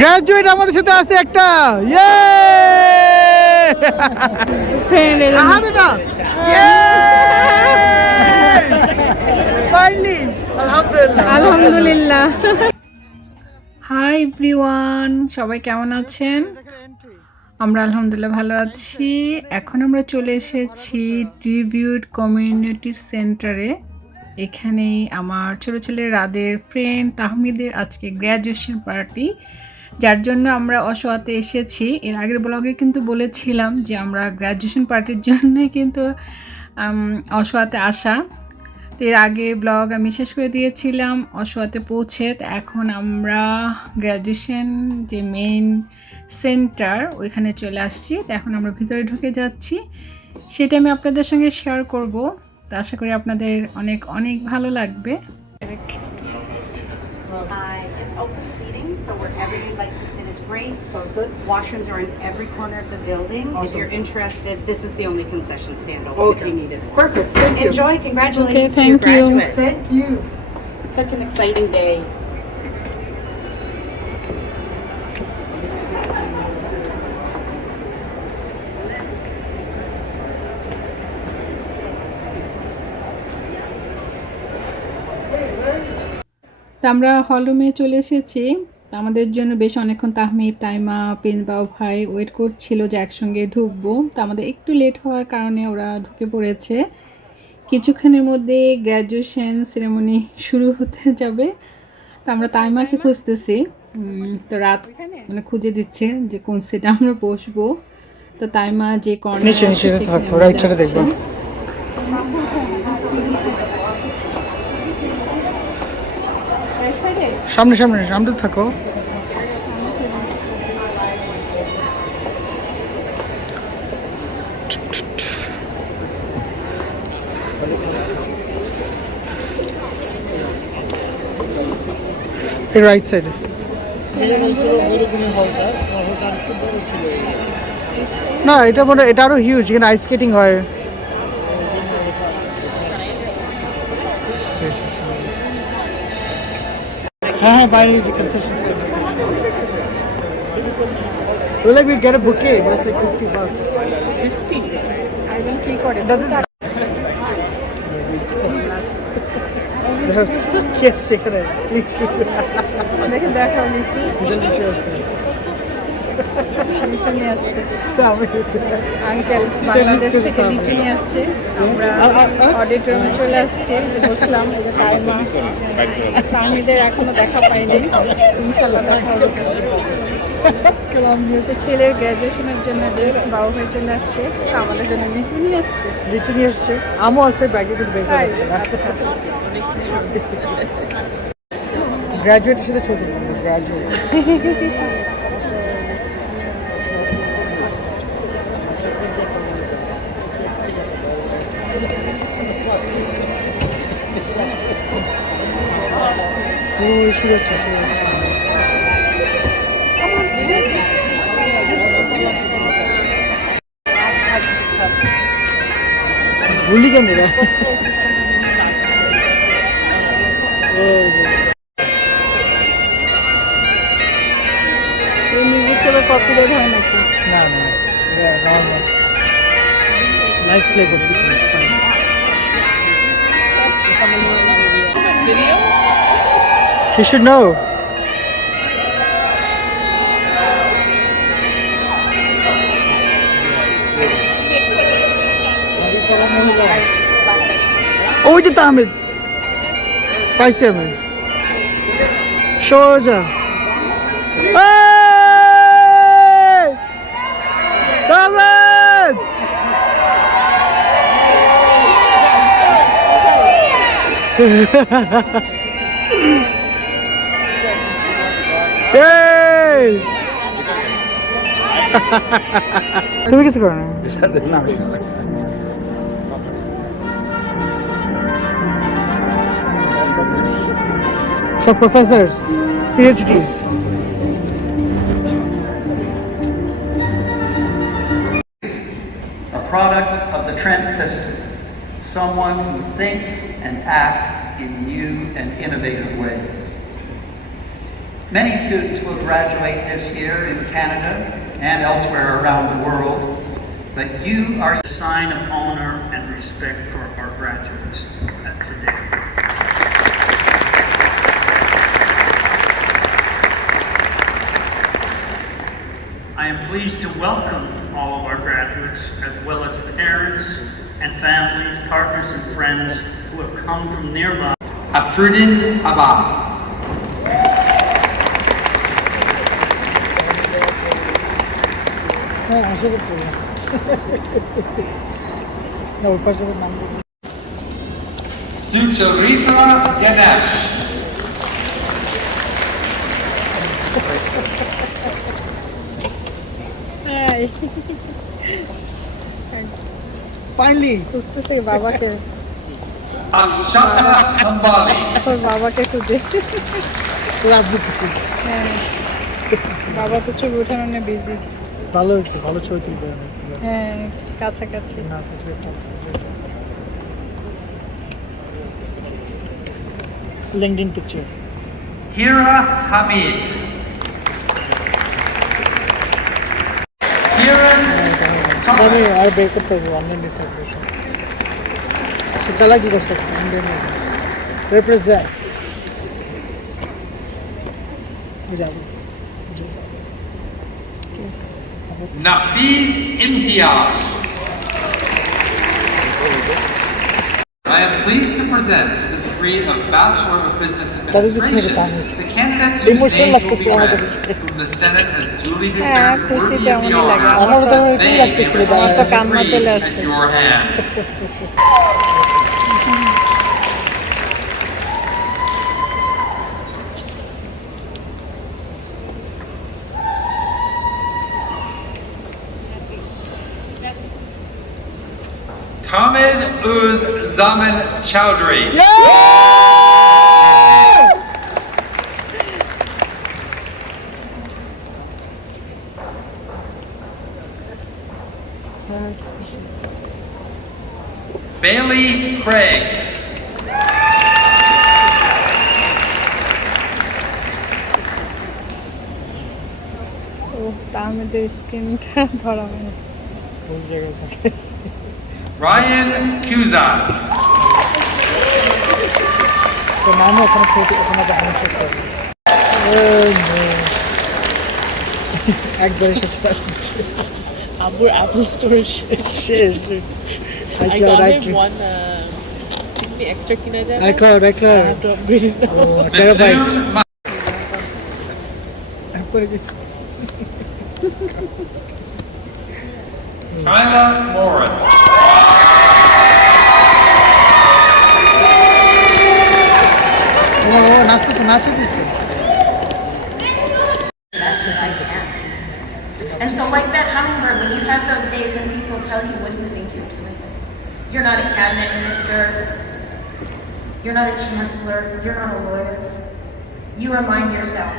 Graduate আমাদের সাথে আছে একটা আলহামদুলিল্লাহ। হাই এভরিওয়ান, সবাই কেমন আছেন? আমরা আলহামদুলিল্লাহ ভালো আছি। এখন আমরা চলে এসেছি ট্রিবিউট কমিউনিটি সেন্টারে। এখানেই আমার ছোট ছেলে রাদের ফ্রেন্ড তাহমিদের আজকে গ্র্যাজুয়েশন পার্টি, যার জন্য আমরা অসহাতে এসেছি। এর আগের ব্লগে কিন্তু বলেছিলাম যে আমরা গ্র্যাজুয়েশন পার্টির জন্যই কিন্তু অসহাতে আসা। তো এর আগে ব্লগ আমি শেষ করে দিয়েছিলাম অসহাতে পৌঁছে। এখন আমরা গ্র্যাজুয়েশন যে মেইন সেন্টার ওইখানে চলে আসছি। তো এখন আমরা ভিতরে ঢুকে যাচ্ছি, সেটা আমি আপনাদের সঙ্গে শেয়ার করব। তো আশা করি আপনাদের অনেক অনেক ভালো লাগবে। It's open seating, so wherever you'd like to sit is great. Sounds good. Washrooms are in every corner of the building. Awesome. If you're interested, this is the only concession stand open if you needed one. Perfect. Thank you. Enjoy. Congratulations to thank your graduate. Thank you. Such an exciting day. তো আমরা হলরুমে চলে এসেছি। আমাদের জন্য বেশ অনেকক্ষণ তাহমিদ, তাইমা, পেনবাউ ভাই wait করছিল যে একসঙ্গে ঢুকবো। তো আমাদের একটু লেট হওয়ার কারণে ওরা ঢুকে পড়েছে। কিছুক্ষণের মধ্যে গ্র্যাজুয়েশন সেরেমনি শুরু হতে যাবে। তো আমরা তাইমাকে খুঁজতেছি। তো রাত মানে খুঁজে দিচ্ছে যে কোন সিটে আমরা বসবো। তো তাইমা যে কর্নার সামনে সামনে সামনে থাকো। রাইট সাইডে না, এটা মনে এটা আরো হিউজ, এখানে আইস স্কেটিং হয়। হ্যাঁ, বাইরে যে concession stand. Well, like we get a bouquet, but it's like $50. 50? I don't see what it Doesn't yes, সেখানে লিচু দেখে দেখাও লিচু লিচু নিয়ে আসছে আঙ্কেল, বাংলাদেশ থেকে লিচু নিয়ে আসছে। আমরা অডিটোরিয়ামে চলে আসছি, বসলাম। এই যে তাইমা, তাহমিদের এখনো দেখা পাইনি, ইনশাল্লাহ দেখা হবে। তো ছেলের গ্র্যাজুয়েশনের জন্য যে বাবু ভাই চলে আসছে, আমাদের জন্য লিচু নিয়ে আসছে। লিচু নিয়ে আসছে, আমও আছে ব্যাগে, কিন্তু বের করা যাচ্ছে না। গ্র্যাজুয়েটের সাথে ছোট গ্র্যাজুয়েট। ও শুভেচ্ছা শুভেচ্ছা। ভুলি কেন রে? এই মিউজিক তো কপিরাইট হয় নাকি? না না, নর্মাল লাইভ প্লে করতেছি। You should know. ওই যে তাহমিদ পাইছি আমি, সোজা তাহমিদ। তুমি কিছু করো না। So professors, PhDs. A product of the Trent system, someone who thinks and acts in new and innovative ways. Many students will graduate this year in Canada and elsewhere around the world, but you are A sign of honor and respect for our graduates today. I am pleased to welcome all of our graduates, as well as parents and families, partners and friends who have come from nearby. Afrudin Abbas. হ্যাঁ আসে করতে না ওই পাশে নাম বলুন। Sucharita Ganesh. Finally খুঁজতেছে বাবাকে, Akshata Ambali. ওর বাবাকে খুঁজে। রাজনীতি হ্যাঁ, বাবা তো ছবি ওঠানো নিয়ে বিজি। ভালো হয়েছে, ভালো ছবি তুলবে অনেক। হ্যাঁ, কাছাকাছি। না থাকলে LinkedIn picture. Hira Hamid. Kiran তবে Thomas. আর বের করতে হবে, অনলাইন দিতে হবে সব। সে চালাকি করছে ইন্ডিয়ান রিপ্রেজেন্ট যাবে। Nafiz Imtiaz. I am pleased to present the degree of Bachelor of Business Administration to the candidates whose Emotional names will be লাগতেছে আমার read, কাছে। whom the Senate has duly হ্যাঁ, declared খুশি worthy of the তেমনই লাগে। honor. আমার তো They এরকমই লাগতেছিল receive আমার তো the কান্না degree চলে at আসছে। your hands. Kamid Uz Zaman Chowdhury. Bailey Craig. ও তার মধ্যে স্ক্রিনটা ধরা হয় না। কোন জায়গায় দেখাইছে? Ryan Cusack. তো নামও ওখানে ছবি ওখানে আনসার করে একবারে সেটা Our Apple Store শেষ I iCloud got him iCloud one कितने extra किना जाए iCloud I have to upgrade it now. Terabyte Bethune করে দিছি Kyla Morris. ও নাচতেছে নাচে দিছে best that I can. And so, like that hummingbird, when you have those days when people tell you, what do you think you're doing? You're not a cabinet minister. You're not a chancellor. You're not a lawyer. You remind yourself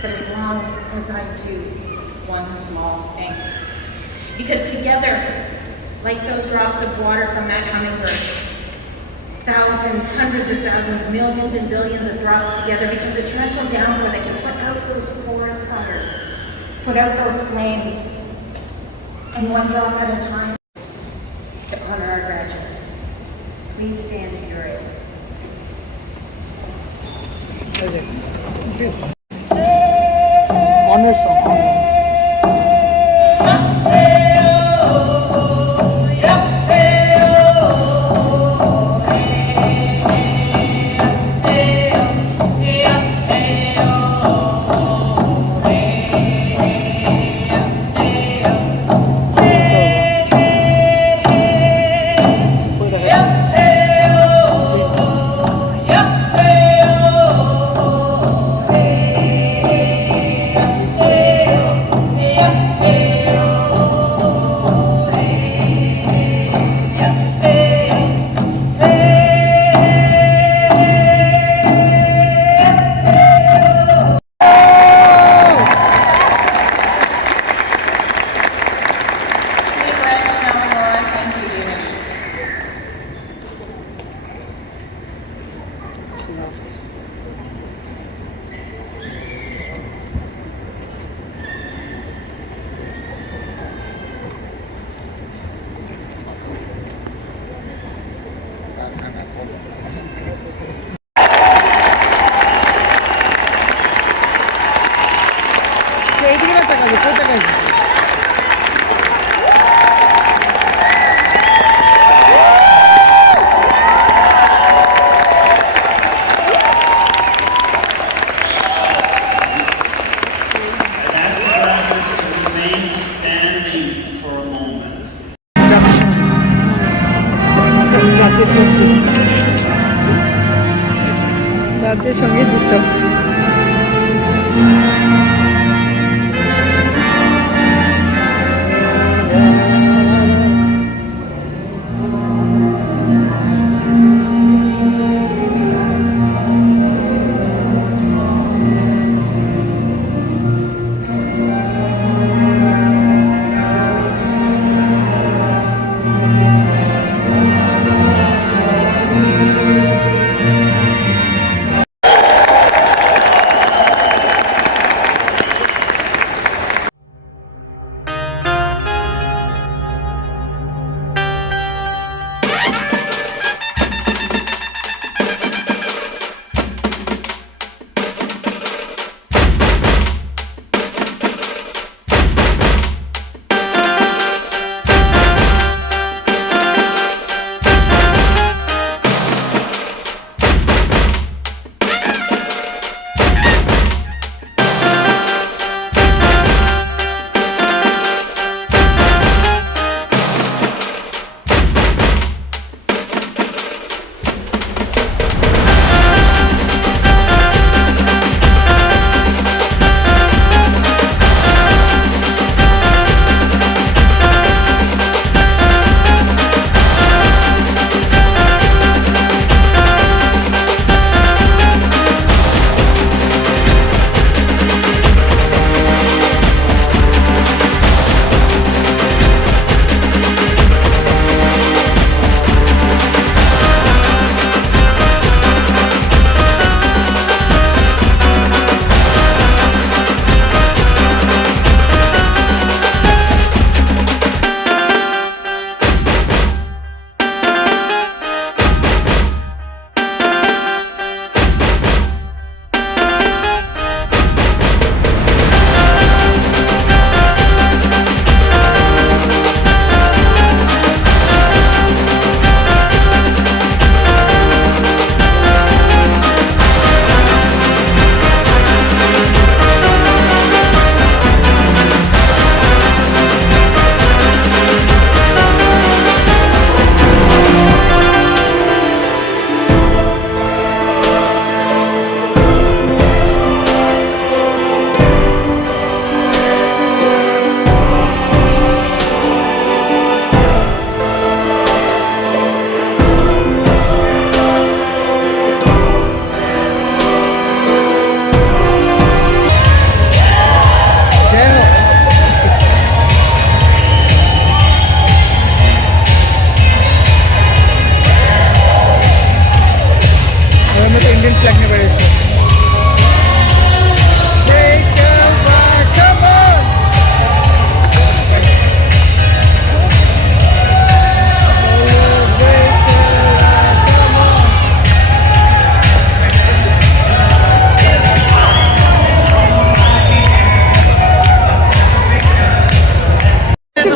that as long as I do one small thing, because together, like those drops of water from that hummingbird, thousands, hundreds of thousands, millions and billions of drops together becomes a torrential downpour that can put out those forest fires, put out those flames, and one drop at a time. To honor our graduates, please stand if you're able. Honour song তাকাবে কই তাকাবে I'd ask the graduates to remain standing for a moment. জাতীয় সঙ্গীত জাতীয় সঙ্গীত দিত।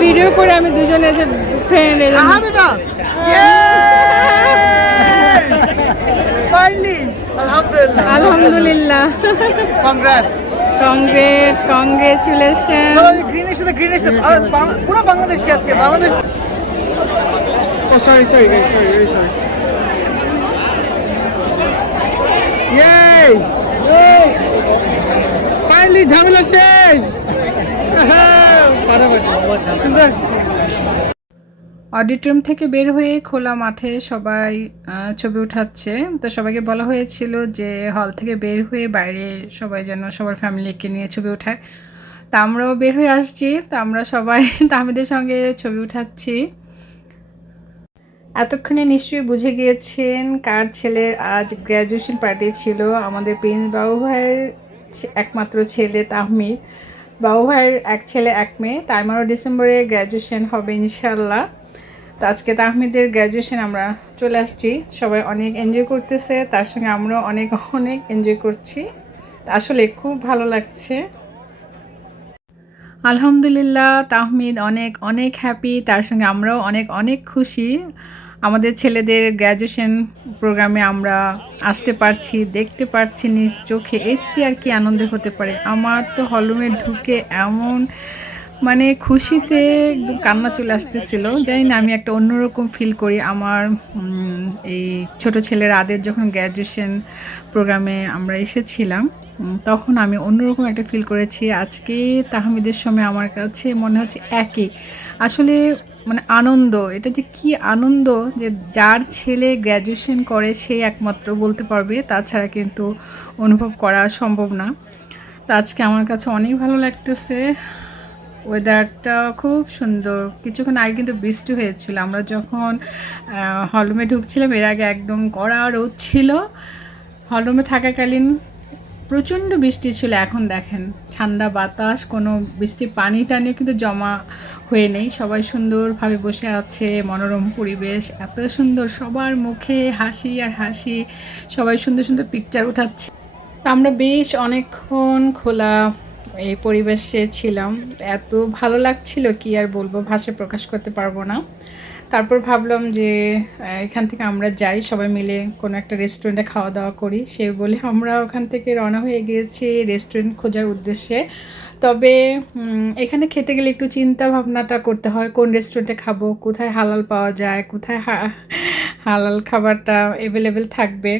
Video করে আমি দুজনে যে ফ্রেন্ড আহাদুটা ফাইনালি আলহামদুলিল্লাহ আলহামদুলিল্লাহ কংগ্রাটস কংগ্রেচুলেশন চলো গ্রিনের সাথে পুরো বাংলাদেশি আজকে বাংলাদেশ ও সরি ভেরি সরি ইয়ে ফাইনালি ঝামেলা শেষ সুন্দর অডিটোরিয়াম থেকে বের হয়ে খোলা মাঠে সবাই ছবি উঠাচ্ছে। তো সবাইকে বলা হয়েছিল যে হল থেকে বের হয়ে বাইরে সবাই যেন সবার ফ্যামিলিকে নিয়ে ছবি উঠায়। তা আমরাও বের হয়ে আসছি। তো আমরা সবাই তাহমিদের সঙ্গে ছবি উঠাচ্ছি। এতক্ষণে নিশ্চয়ই বুঝে গিয়েছেন কার ছেলের আজ গ্র্যাজুয়েশন পার্টি ছিল। আমাদের প্রিন্স বাবু ভাইয়ের একমাত্র ছেলে তাহমিদ। বাবু ভাইয়ের এক ছেলে এক মেয়ে। তাই আমারও ডিসেম্বরে গ্র্যাজুয়েশন হবে ইনশাল্লাহ। তো আজকে তাহমিদের গ্র্যাজুয়েশন আমরা চলে আসছি। সবাই অনেক এনজয় করতেছে, তার সঙ্গে আমরাও অনেক এনজয় করছি। আসলে খুব ভালো লাগছে। আলহামদুলিল্লাহ, তাহমিদ অনেক অনেক হ্যাপি, তার সঙ্গে আমরাও অনেক অনেক খুশি। আমাদের ছেলেদের গ্র্যাজুয়েশন প্রোগ্রামে আমরা আসতে পারছি, দেখতে পারছি নিজ চোখে, এর চেয়ে আর কি আনন্দের হতে পারে। আমার তো হলরুমে ঢুকে এমন মানে খুশিতে একদম কান্না চলে আসতেছিল। জানি না, আমি একটা অন্যরকম ফিল করি। আমার এই ছোট ছেলের আদের যখন গ্র্যাজুয়েশন প্রোগ্রামে আমরা এসেছিলাম, তখন আমি অন্যরকম একটা ফিল করেছি। আজকে তাহমিদের সময় আমার কাছে মনে হচ্ছে একই। আসলে মানে আনন্দ, এটা যে কি আনন্দ, যে যার ছেলে গ্র্যাজুয়েশন করে সেই একমাত্র বলতে পারবে, তাছাড়া কিন্তু অনুভব করা সম্ভব না। তো আজকে আমার কাছে অনেক ভালো লাগতেছে, ওয়েদারটা খুব সুন্দর। কিছুক্ষণ আগে কিন্তু বৃষ্টি হয়েছিল, আমরা যখন হলরুমে ঢুকছিলাম এর আগে একদম কড়া রোদ ছিল। হলরুমে থাকাকালীন প্রচণ্ড বৃষ্টি ছিল, এখন দেখেন ঠান্ডা বাতাস, কোনো বৃষ্টির পানি টানিও কিন্তু জমা হয়ে নেই। সবাই সুন্দরভাবে বসে আছে, মনোরম পরিবেশ, এত সুন্দর, সবার মুখে হাসি আর হাসি, সবাই সুন্দর সুন্দর পিকচার উঠাচ্ছে। তা আমরা বেশ অনেকক্ষণ খোলা এই পরিবেশে ছিলাম, এত ভালো লাগছিল কি আর বলবো, ভাষায় প্রকাশ করতে পারবো না। তারপর ভাবলাম যে এখান থেকে আমরা যাই, সবাই মিলে কোনো একটা রেস্টুরেন্টে খাওয়া দাওয়া করি। সে বলে আমরা ওখান থেকে রওনা হয়ে গিয়েছি রেস্টুরেন্ট খোঁজার উদ্দেশ্যে। তবে এখানে খেতে গেলে একটু চিন্তা ভাবনাটা করতে হয়, কোন রেস্টুরেন্টে খাবো, কোথায় হালাল পাওয়া যায়, কোথায় হালাল খাবারটা অ্যাভেলেবেল থাকবে,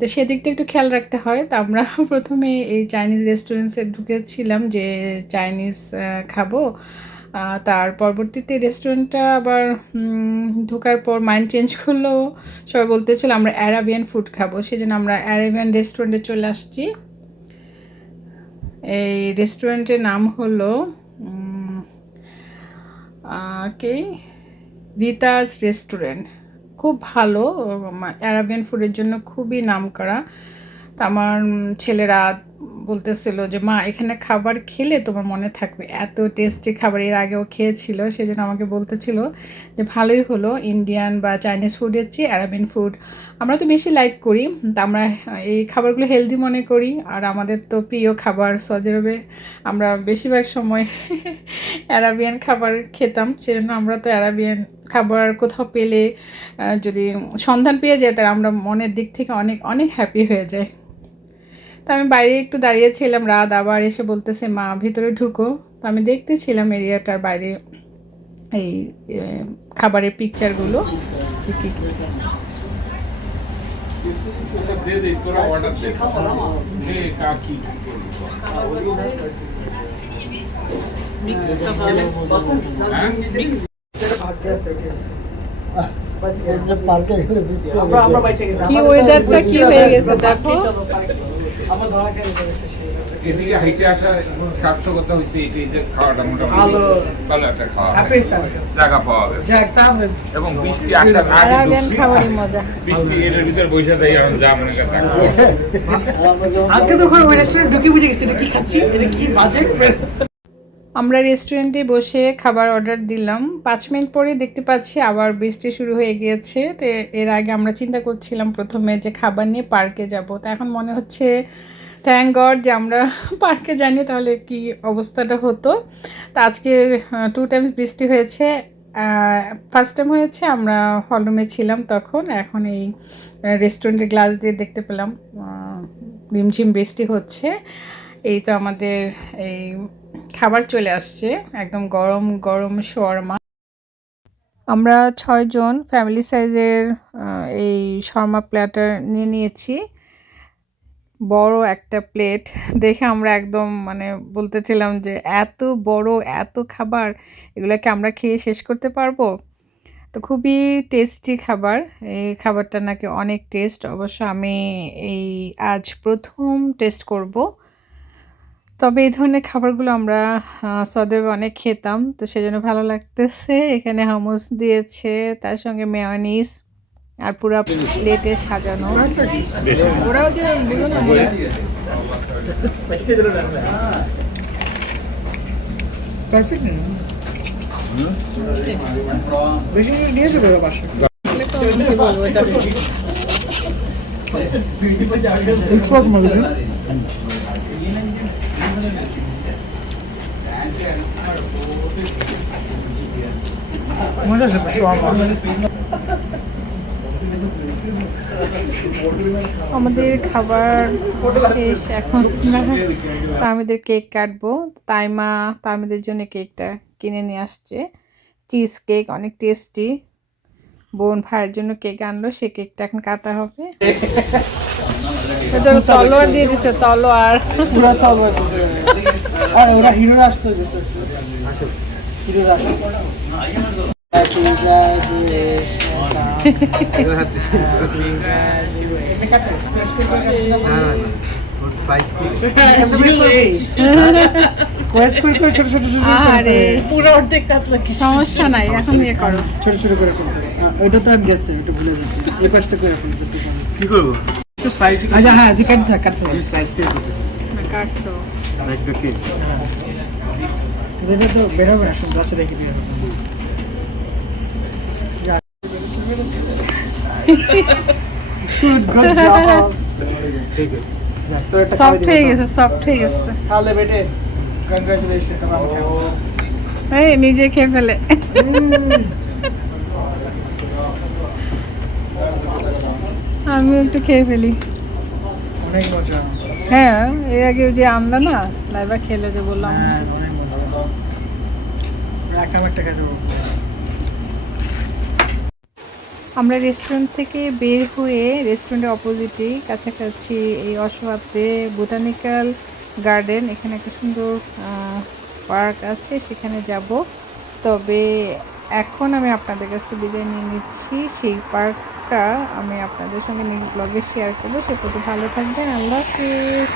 তো সেদিকটা একটু খেয়াল রাখতে হয়। তো আমরা প্রথমে এই চাইনিজ রেস্টুরেন্টসে ঢুকেছিলাম যে চাইনিজ খাবো, তার পরবর্তীতে রেস্টুরেন্টটা আবার ঢোকার পর মাইন্ড চেঞ্জ করলো, সবাই বলতেছিল আমরা অ্যারাবিয়ান ফুড খাবো, সেজন্য আমরা অ্যারাবিয়ান রেস্টুরেন্টে চলে আসছি। এই রেস্টুরেন্টের নাম হলো কি রিতাজ রেস্টুরেন্ট, খুব ভালো, অ্যারাবিয়ান ফুডের জন্য খুবই নামকরা। তো আমার ছেলেরা বলতেছিল যে মা এখানে খাবার খেলে তোমার মনে থাকবে, এত টেস্টি খাবার এর আগেও খেয়েছিল, সেজন্য আমাকে বলতেছিল যে ভালোই হলো, ইন্ডিয়ান বা চাইনিজ ফুডের চেয়ে অ্যারাবিয়ান ফুড আমরা তো বেশি লাইক করি। তা আমরা এই খাবারগুলো হেলদি মনে করি, আর আমাদের তো প্রিয় খাবার সৌদি আরবে, আমরা বেশিরভাগ সময় অ্যারাবিয়ান খাবার খেতাম, সেজন্য আমরা তো অ্যারাবিয়ান খাবার কোথাও পেলে যদি সন্ধান পেয়ে যায়, তার আমরা মনের দিক থেকে অনেক অনেক হ্যাপি হয়ে যায়। তো আমি বাইরে একটু দাঁড়িয়েছিলাম, রাত আবার এসে বলতেছে মা ভিতরে ঢুকো। তো আমি দেখতেছিলাম এরিয়াটার বাইরে এই খাবারের পিকচারগুলো কী কি ওয়েদারটা কি হয়ে গেছে দেখো। এদিকে হাইটে আসা সার্থকতা হচ্ছে এটাই যে খাওয়াটা মোটামুটি ভালো একটা খাওয়া জায়গা পাওয়া গেছে, এবং বৃষ্টি আসার আগে বৃষ্টি এটার ভিতরে বসে দেয়, এখন যা মনে করে আমরা রেস্টুরেন্টে বসে খাবার অর্ডার দিলাম, 5 মিনিট পরে দেখতে পাচ্ছি আবার বৃষ্টি শুরু হয়ে গিয়েছে। তো এর আগে আমরা চিন্তা করছিলাম প্রথমে যে খাবার নিয়ে পার্কে যাব, তো এখন মনে হচ্ছে থ্যাংক গড যে আমরা পার্কে জানি, তাহলে কি অবস্থাটা হতো। তো আজকে 2 টাইমস বৃষ্টি হয়েছে, ফার্স্ট টাইম হয়েছে আমরা হলরুমে ছিলাম তখন, এখন এই রেস্টুরেন্টের গ্লাস দিয়ে দেখতে পেলাম রিমঝিম বৃষ্টি হচ্ছে। এই তো আমাদের এই খাবার চলে আসছে, একদম গরম গরম শর্মা। আমরা 6 জন ফ্যামিলি সাইজের এই শর্মা প্ল্যাটার নিয়ে নিয়েছি, বড় একটা প্লেট দেখে আমরা একদম মানে বলতেছিলাম যে এত বড় এত খাবার, এগুলোকে আমরা খেয়ে শেষ করতে পারবো। তো খুবই টেস্টি খাবার, এই খাবারটা নাকি অনেক টেস্ট, অবশ্য আমি এই আজ প্রথম টেস্ট করব। তবে এই ধরনের খাবারগুলো আমরা সৌদি আরবে অনেক খেতাম, তো সেজন্য ভালো লাগতেছে। এখানে হামুস দিয়েছে, তার সঙ্গে মেয়োনিজ, আর পুরো প্লেটে সাজানো। ওরাও যে মজা আছে শর্মা। আমাদের খাবার শেষ, এখন তামিদের কেক কাটবো। তামিদের জন্য কেকটা কিনে নিয়ে আসছে, চিজ কেক, অনেক টেস্টি। বোন ভাইয়ের জন্য কেক আনলো, সে কেকটা এখন কাটা হবে। তলোয়ার দিয়ে দিছে, তলোয়ার। পুরা তলোয়ার আর ওরা হিরো রাস্তা যেত, হিরো রাস্তা। আরে পুরো অর্ধেক কাতলা কি সমস্যা নাই, এখন ইয়ে করো। ছোট ছোট করে ওইটা তো আমি গেছি, ওটা ভুলে গেছি। এই কষ্ট করে কি করবো? আচ্ছা হ্যাঁ, যে কাটতে থাক, কাটতে থাক। কাটছো এটা তো বেরোবে না, শুধু বাচ্চা দেখে বেরোবে। সফট হয়ে গেছে, সফট হয়ে গেছে। তাহলে বেটে কংগ্রাচুলেশন, এই নিজে খেয়ে ফেলে। আমি একটু খেয়ে ফেলি। অনেক মজা। হ্যাঁ, এর আগে যে আনলা না, লাইবা খেলে যে বললাম। হ্যাঁ, অনেক মজা। একটা খেয়ে দেবো। আমরা রেস্টুরেন্ট থেকে বের হয়ে রেস্টুরেন্টের অপোজিটেই কাছাকাছি এই অশ্বত্থে বোটানিক্যাল গার্ডেন, এখানে একটা সুন্দর পার্ক আছে, সেখানে যাব। তবে এখন আমি আপনাদের কাছে বিদায় নিয়ে নিচ্ছি। সেই পার্কটা আমি আপনাদের সঙ্গে নেক্সট ব্লগে শেয়ার করবো। সে প্রতি ভালো থাকবেন। আল্লাহ হাফিজ।